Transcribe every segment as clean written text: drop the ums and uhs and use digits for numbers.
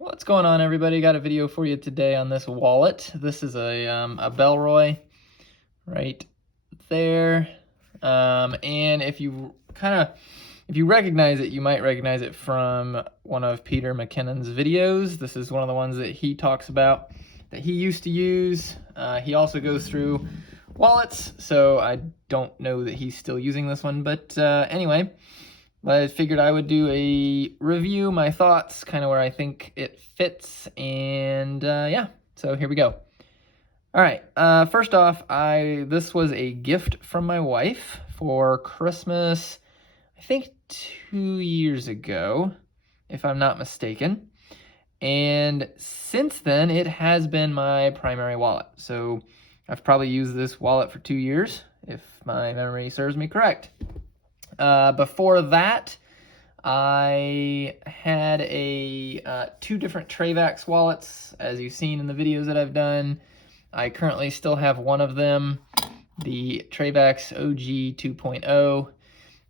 What's going on, everybody? Got a video for you today on this wallet. This is a Bellroy right there. And if you recognize it, you might recognize it from one of Peter McKinnon's videos. This is one of the ones that he talks about that he used to use. He also goes through wallets, so I don't know that he's still using this one, but anyway, I figured I would do a review, my thoughts, kind of where I think it fits, and yeah, so here we go. All right, first off, this was a gift from my wife for Christmas, I think 2 years ago, if I'm not mistaken. And since then, it has been my primary wallet. So I've probably used this wallet for 2 years, if my memory serves me correct. Before that, I had two different Travax wallets, as you've seen in the videos that I've done. I currently still have one of them, the Travax OG 2.0.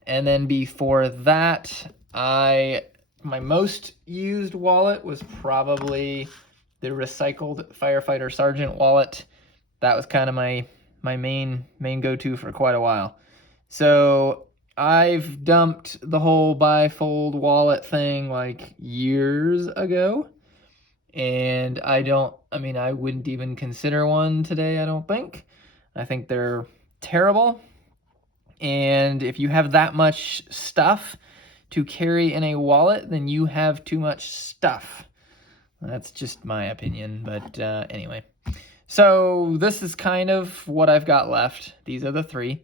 And then before that, my most used wallet was probably the recycled Firefighter Sergeant wallet. That was kind of my main go-to for quite a while. So I've dumped the whole bifold wallet thing like years ago, and I wouldn't even consider one today, I don't think. I think they're terrible, and if you have that much stuff to carry in a wallet, then you have too much stuff. That's just my opinion, but anyway. So this is kind of what I've got left. These are the three.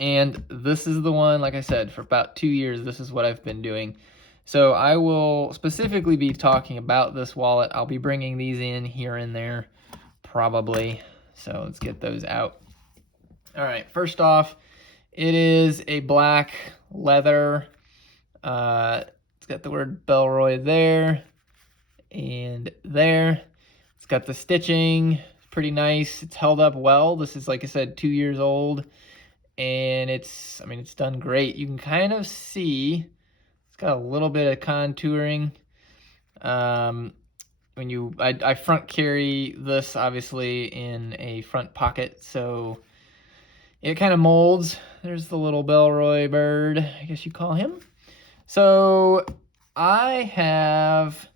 And this is the one, like I said, for about 2 years, this is what I've been doing. So I will specifically be talking about this wallet. I'll be bringing these in here and there, probably. So let's get those out. All right, first off, it is a black leather. It's got the word Bellroy there and there. It's got the stitching, it's pretty nice. It's held up well. This is, like I said, 2 years old. And it's done great. You can kind of see it's got a little bit of contouring. I front carry this obviously in a front pocket, so it kind of molds. There's the little Bellroy bird, I guess you call him. So I have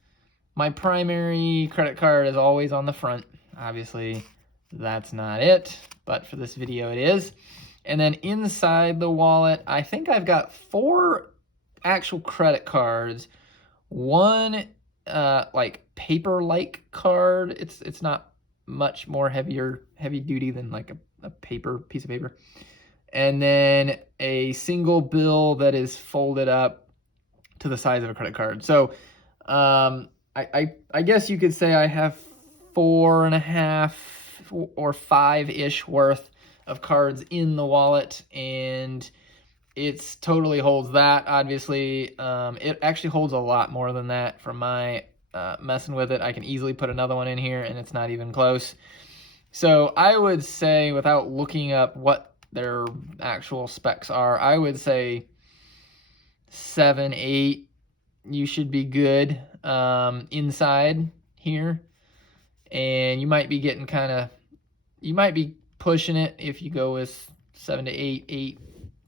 my primary credit card is always on the front. Obviously, that's not it, but for this video it is. And then inside the wallet, I think I've got 4 actual credit cards. One like paper-like card. It's not much more heavy duty than like a piece of paper. And then a single bill that is folded up to the size of a credit card. So I guess you could say I have 4.5 or 5-ish worth of cards in the wallet, and it totally holds that. Obviously, it actually holds a lot more than that from my messing with it. I can easily put another one in here, and it's not even close. So I would say, without looking up what their actual specs are, I would say 7, 8. You should be good inside here, and you might be getting you might be pushing it if you go with 7 to 8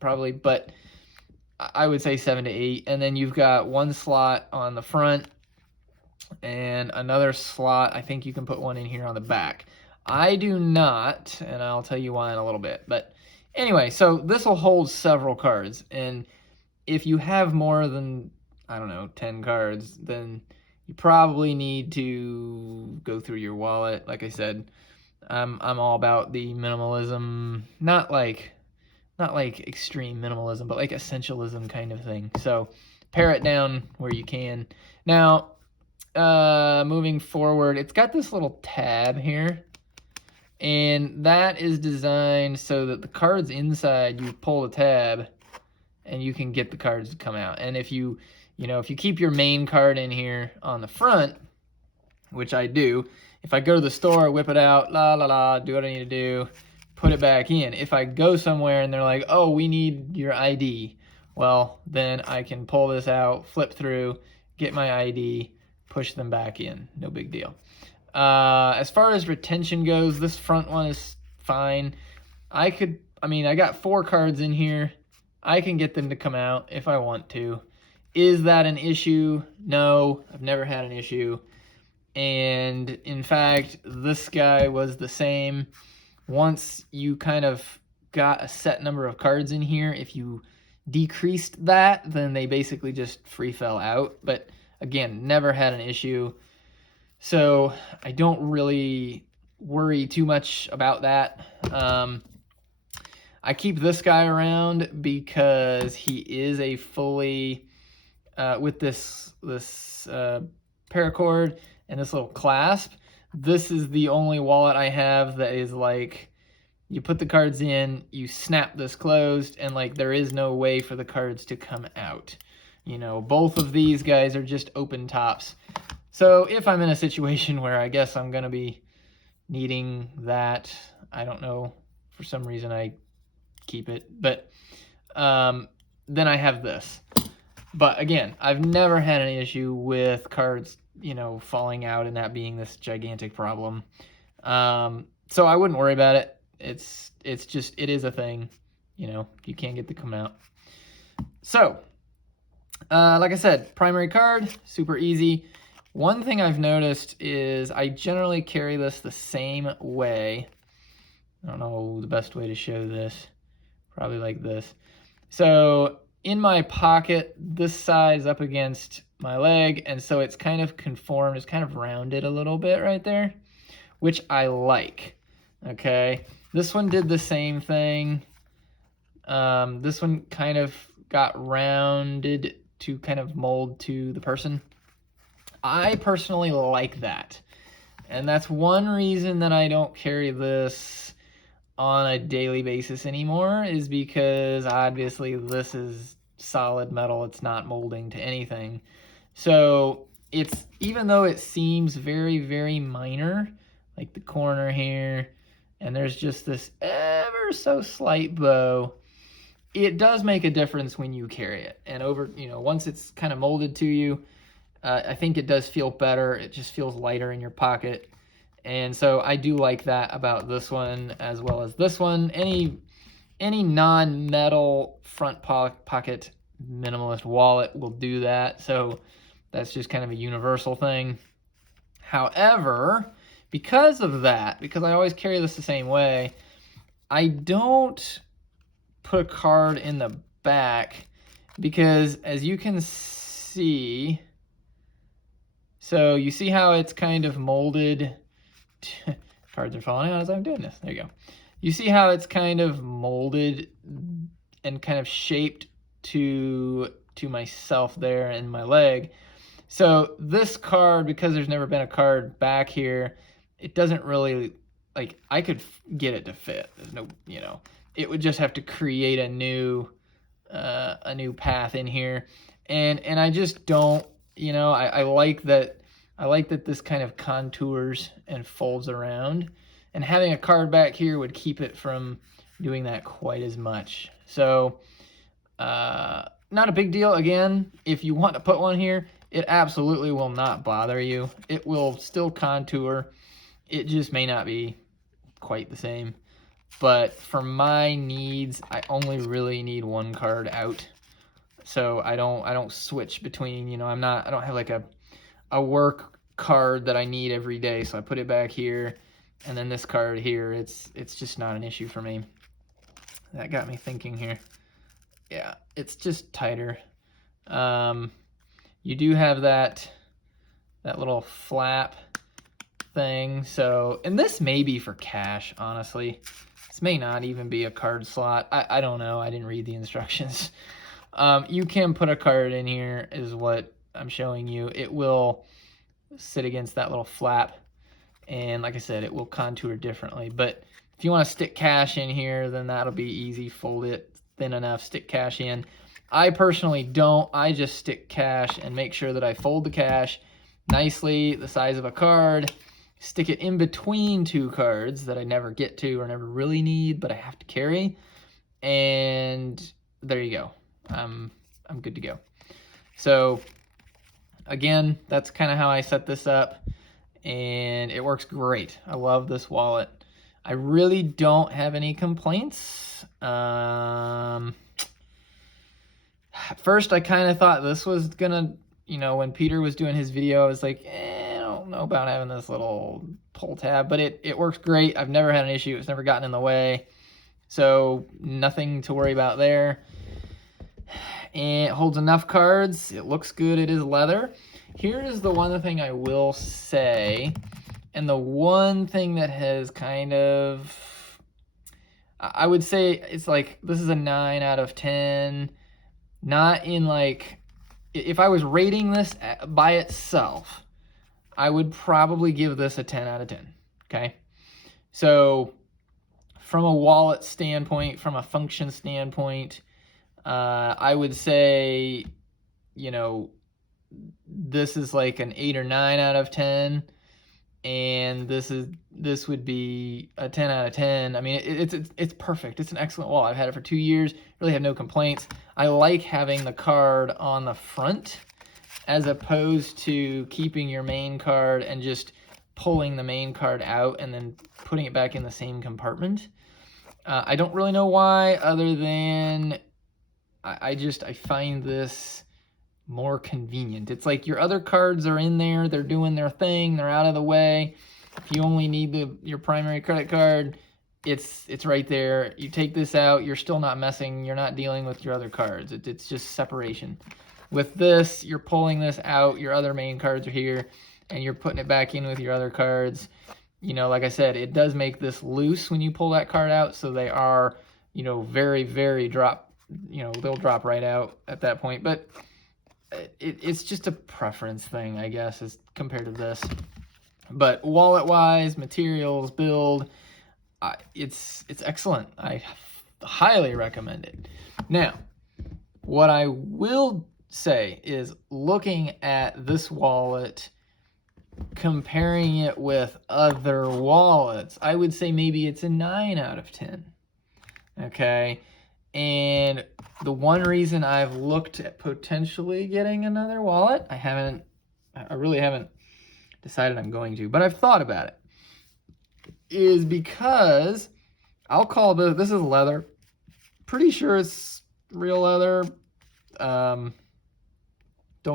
probably, but I would say 7 to 8. And then you've got one slot on the front and another slot. I think you can put one in here on the back. I do not, and I'll tell you why in a little bit. But anyway, so this will hold several cards, and if you have more than, I don't know, 10 cards, then you probably need to go through your wallet. Like I said, I'm all about the minimalism, not like extreme minimalism, but like essentialism kind of thing. So pare it down where you can. Now, moving forward, it's got this little tab here, and that is designed so that the cards inside, you pull the tab and you can get the cards to come out. And if you keep your main card in here on the front, which I do, if I go to the store, whip it out, do what I need to do, put it back in. If I go somewhere and they're like, oh, we need your ID, well, then I can pull this out, flip through, get my ID, push them back in. No big deal. As far as retention goes, this front one is fine. I got 4 cards in here. I can get them to come out if I want to. Is that an issue? No, I've never had an issue. And in fact, this guy was the same. Once you kind of got a set number of cards in here, if you decreased that, then they basically just free fell out. But again, never had an issue. So I don't really worry too much about that. I keep this guy around because he is a fully, with this paracord and this little clasp, this is the only wallet I have that is like, you put the cards in, you snap this closed, and like there is no way for the cards to come out. You know, both of these guys are just open tops. So if I'm in a situation where I guess I'm going to be needing that, I don't know, for some reason I keep it, but then I have this. But again, I've never had any issue with cards, you know, falling out and that being this gigantic problem. So I wouldn't worry about it. It's just, it is a thing, you know, you can't get to come out. So, like I said, primary card, super easy. One thing I've noticed is I generally carry this the same way. I don't know the best way to show this. Probably like this. So in my pocket, this side is up against my leg, and so it's kind of conformed, it's kind of rounded a little bit right there, which I like. Okay, this one did the same thing. This one kind of got rounded to kind of mold to the person. I personally like that, and that's one reason that I don't carry this on a daily basis anymore, is because obviously this is solid metal, it's not molding to anything. So it's, even though it seems very, very minor, like the corner here, and there's just this ever so slight bow, it does make a difference when you carry it. And over, you know, once it's kind of molded to you, I think it does feel better. It just feels lighter in your pocket. And so I do like that about this one as well as this one. Any non-metal front pocket minimalist wallet will do that. So that's just kind of a universal thing. However, because of that, because I always carry this the same way, I don't put a card in the back, because as you can see, so you see how it's kind of molded. Cards are falling out as I'm doing this. There you go. You see how it's kind of molded and kind of shaped to myself there and my leg. So this card, because there's never been a card back here, it doesn't really, like, I could get it to fit. There's no, you know, it would just have to create a new path in here. And I just don't, you know, I like that this kind of contours and folds around, and having a card back here would keep it from doing that quite as much. So not a big deal. Again, if you want to put one here, it absolutely will not bother you. It will still contour. It just may not be quite the same. But for my needs, I only really need one card out. So I don't switch between, you know, I don't have like a work card that I need every day, so I put it back here, and then this card here, it's just not an issue for me. That got me thinking here. Yeah, it's just tighter. You do have that little flap thing, so, and this may be for cash, honestly. This may not even be a card slot. I don't know, I didn't read the instructions. You can put a card in here, is what I'm showing you. It will sit against that little flap, and like I said, it will contour differently. But if you want to stick cash in here, then that'll be easy. Fold it thin enough, stick cash in. I personally don't. I just stick cash and make sure that I fold the cash nicely, the size of a card, stick it in between two cards that I never get to or never really need, but I have to carry, and there you go. I'm good to go. So again, that's kind of how I set this up, and it works great. I love this wallet. I really don't have any complaints. At first, I kind of thought this was gonna, when Peter was doing his video, I was like, I don't know about having this little pull tab, but it works great. I've never had an issue. It's never gotten in the way. So nothing to worry about there. And it holds enough cards. It looks good. It is leather. Here is the one thing I will say, and the one thing that has kind of, I would say it's like, this is a 9 out of 10. Not in like, if I was rating this by itself, I would probably give this a 10 out of 10, okay? So from a wallet standpoint, from a function standpoint, I would say, this is like an 8 or 9 out of 10, and this would be a 10 out of 10. I mean, it's perfect. It's an excellent wallet. I've had it for 2 years. Really have no complaints. I like having the card on the front as opposed to keeping your main card and just pulling the main card out and then putting it back in the same compartment. I don't really know why, other than I find this more convenient. It's like your other cards are in there, they're doing their thing, they're out of the way. If you only need your primary credit card, it's right there. You take this out, you're still not messing, you're not dealing with your other cards. It's just separation. With this, you're pulling this out, your other main cards are here, and you're putting it back in with your other cards. Like I said, it does make this loose when you pull that card out, so they are, very, very they'll drop right out at that point. But it's just a preference thing, I guess, as compared to this. But wallet-wise, materials, build, it's excellent. I highly recommend it. Now, what I will say is, looking at this wallet, comparing it with other wallets, I would say maybe it's a 9 out of 10. Okay? And the one reason I've looked at potentially getting another wallet, I really haven't decided I'm going to, but I've thought about it, is because I'll call this is leather. Pretty sure it's real leather. Don't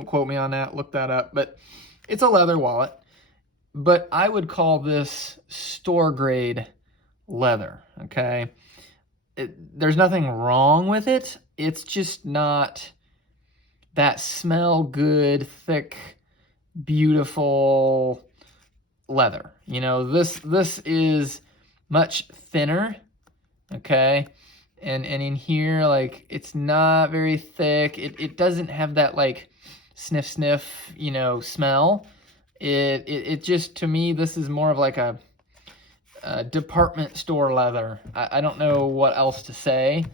quote me on that, look that up, but it's a leather wallet. But I would call this store grade leather, okay? There's nothing wrong with it. It's just not that smell good, thick, beautiful leather. This is much thinner, okay? And in here, like, it's not very thick. It doesn't have that like sniff, smell. It just, to me, this is more of like a department store leather. I don't know what else to say.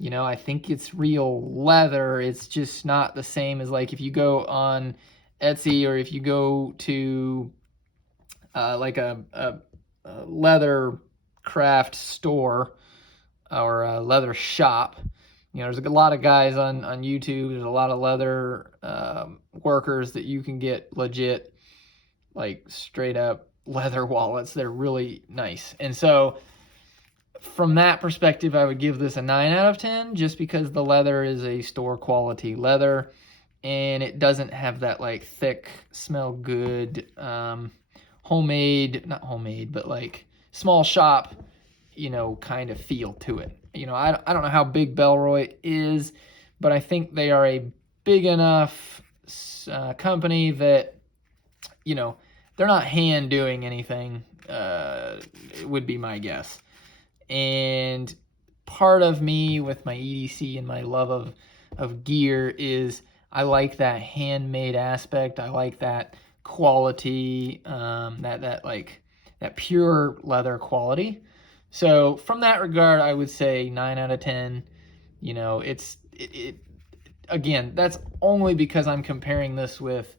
I think it's real leather. It's just not the same as, like, if you go on Etsy or if you go to like a leather craft store or a leather shop. There's a lot of guys on YouTube. There's a lot of leather workers that you can get legit, like, straight up leather wallets. They're really nice. And so from that perspective, I would give this a 9 out of 10, just because the leather is a store quality leather and it doesn't have that like thick, smell good, homemade, not homemade, but like small shop, kind of feel to it. I don't know how big Bellroy is, but I think they are a big enough company that, they're not hand doing anything, it would be my guess. And part of me with my EDC and my love of gear is I like that handmade aspect. I like that quality, that pure leather quality. So from that regard, I would say 9 out of 10. Again, that's only because I'm comparing this with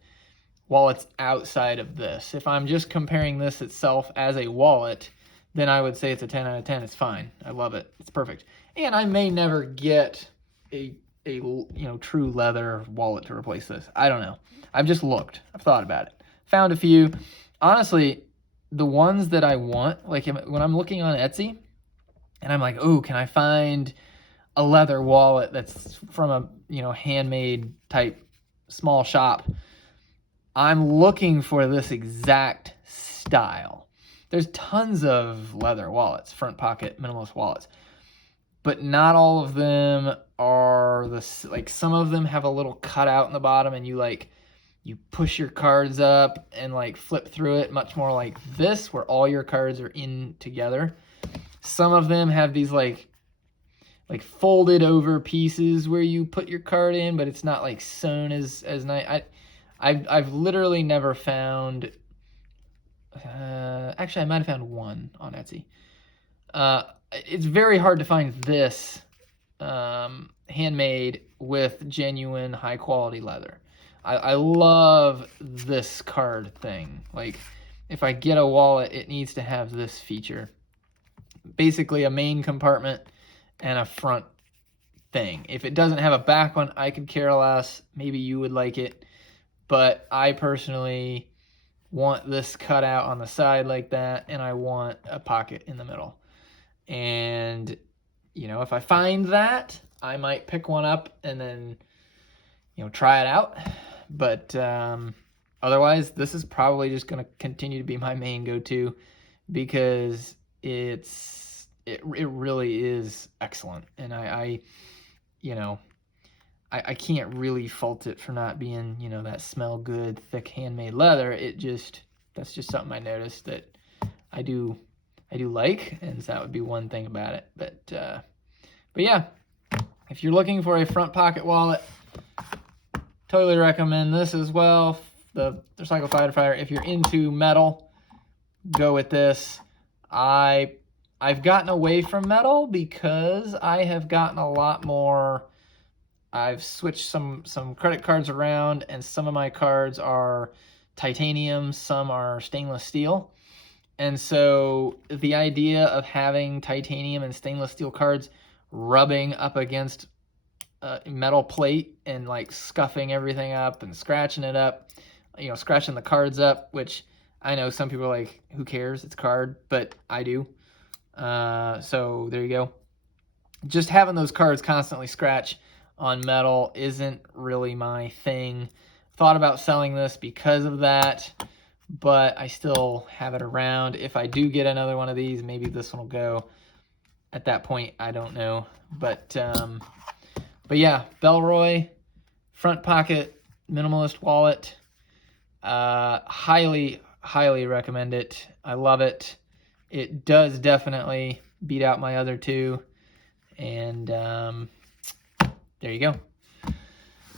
wallets outside of this. If I'm just comparing this itself as a wallet, then I would say it's a 10 out of 10. It's fine. I love it. It's perfect. And I may never get a a true leather wallet to replace this. I don't know. I've just looked. I've thought about it. Found a few. Honestly, the ones that I want, like when I'm looking on Etsy, and I'm like, oh, can I find a leather wallet that's from a handmade type small shop? I'm looking for this exact style. There's tons of leather wallets, front pocket minimalist wallets, but not all of them are like some of them have a little cutout in the bottom and you push your cards up and like flip through it, much more like this where all your cards are in together. Some of them have these like folded over pieces where you put your card in, but it's not like sewn as nice. I've literally never found. Actually, I might have found one on Etsy. It's very hard to find this handmade with genuine high quality leather. I love this card thing. Like, if I get a wallet, it needs to have this feature. Basically, a main compartment and a front thing. If it doesn't have a back one, I could care less. Maybe you would like it. But I personally want this cut out on the side like that, and I want a pocket in the middle. And, if I find that, I might pick one up and then, try it out. But otherwise, this is probably just going to continue to be my main go-to because it really is excellent. And I can't really fault it for not being, that smell good, thick handmade leather. That's just something I noticed that I do like, and so that would be one thing about it. But yeah, if you're looking for a front pocket wallet, totally recommend this as well. The Recycle Fighter Fire. If you're into metal, go with this. I've gotten away from metal because I have gotten a lot more. I've switched some credit cards around, and some of my cards are titanium, some are stainless steel. And so the idea of having titanium and stainless steel cards rubbing up against a metal plate and like scuffing everything up and scratching it up, scratching the cards up, which I know some people are like, who cares? It's a card, but I do. So there you go. Just having those cards constantly scratch on metal isn't really my thing. Thought about selling this because of that, but I still have it around. If I do get another one of these, maybe this one will go. At that point, I don't know. But yeah, Bellroy front pocket minimalist wallet. Highly recommend it. I love it. It does definitely beat out my other two. And there you go.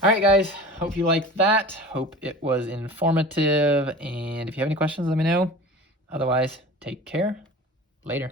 All right, guys. Hope you liked that. Hope it was informative. And if you have any questions, let me know. Otherwise, take care. Later.